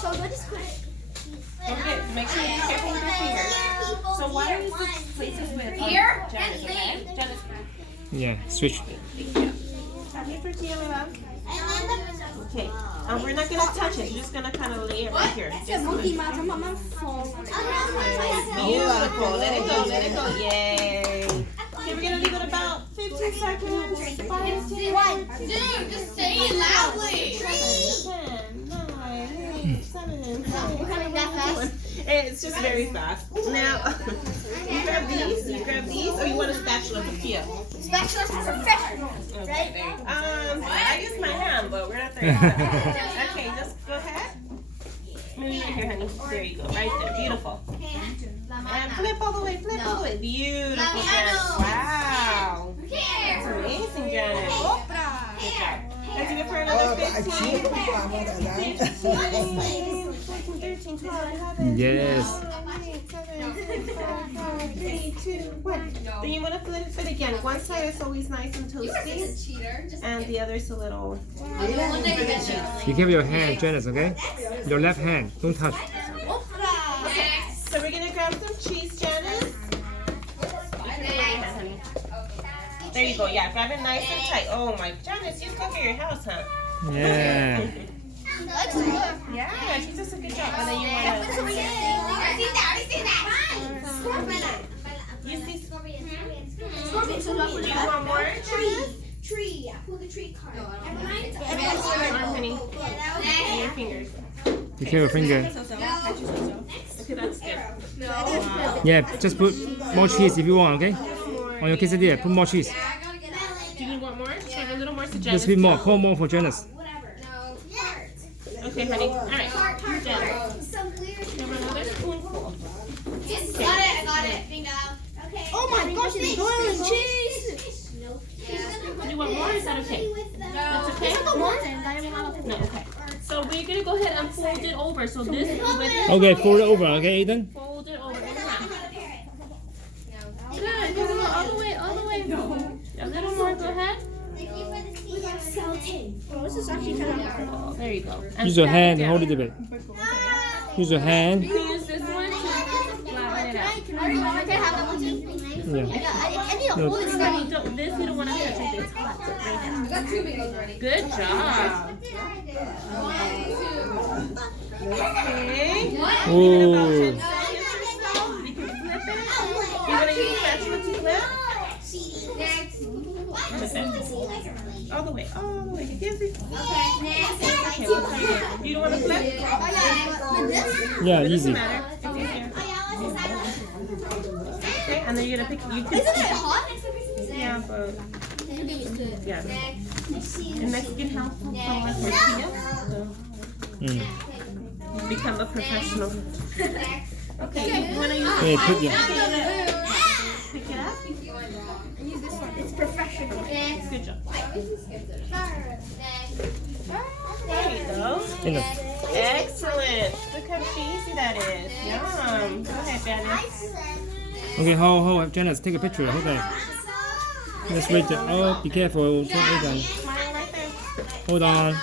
So what is good? Okay, make sure you're careful with your fingers. So why don't you switch places with Janice, okay? Janice. Yeah, switch. Have your tortilla, my love. Okay, we're not gonna touch it. You're just gonna kind of lay it right here. Just Monkey mouth, my fall. Beautiful. Let it go. Let it go. Yay. Okay, we're gonna leave it about 15 seconds. 5, 10, 1, Dude, just say it loudly. 10, 9, 8, 7, 6, We're coming that fast. It's just very fast. Now, you grab these, or you want a spatula for Kia? Spatula's professional, right? I use my hand, but we're not there yet. Okay, just go ahead. Move right here, honey. There you go, right there. Beautiful. And flip all the way, Beautiful, Janice. Wow. That's amazing, Janice. Good job. Let's do it for another 15. 14, 13, 12, 11, Yes. 8, 7, 6, 5, 4, 3, 2, 1. Then you want to flip it again. One side is always nice and toasty, and the other is a little. Be careful your hand, Janice, okay? Your left hand, don't touch. So we're gonna grab some cheese, Janice. There you go. Yeah, grab it nice and tight. Oh my, Janice, you cook at your house, huh? Yeah. Yeah, she does a good job. And then you wanna. You see, do you want more? Tree. Pull the tree card. Honey. Your fingers. Be careful finger. Okay, that's good. Yeah, just put more cheese if you want, okay? On your quesadilla, put more cheese. Do you want more? Just have a little more to Janice. Just a bit more, pour more for Janice. Okay, honey. All right. Janice. Give her another spoonful. I got it. Bingo. Okay. Oh my gosh, it's boiling cheese. Do you want more? Is that okay? That's okay? No, okay. So we're gonna go ahead and fold it over. So this is with Okay, fold it over, okay, Ethan? fold it over in half. Good. Go all the way. A little more. Go ahead. Oh, this is actually kind of hard. Oh, there you go. And Use your stack hand, down. hold it a bit. Use your hand. You can use this one to flatten it out. Can I have that one too? Yeah. I need a No. whole This you don't want to touch it. It's hot. So bring it out. I got 2 bingos ready. Good job. Okay. Ooh. About 10 seconds or so. You can flip it. You want to use spatula to flip? All the way. Yes, it- Okay, we'll try it. You don't want to flip? Yeah, It easy. doesn't matter. It's easier. Okay, and then you're gonna pick. You can. Isn't it hot? Yeah, but yeah. In Mexican household, someone tortilla. So Mm. you become a professional. Okay, you wanna use Hey, put your. pick it up? Use this one. It's professional. Good job. There you go. Enough. Excellent. Look how cheesy that is. Yum. Go ahead, Janice. Okay, hold, Janice, take a picture, hold on. Let's wait. Oh, be careful, Ethan. Smile right there. Hold on.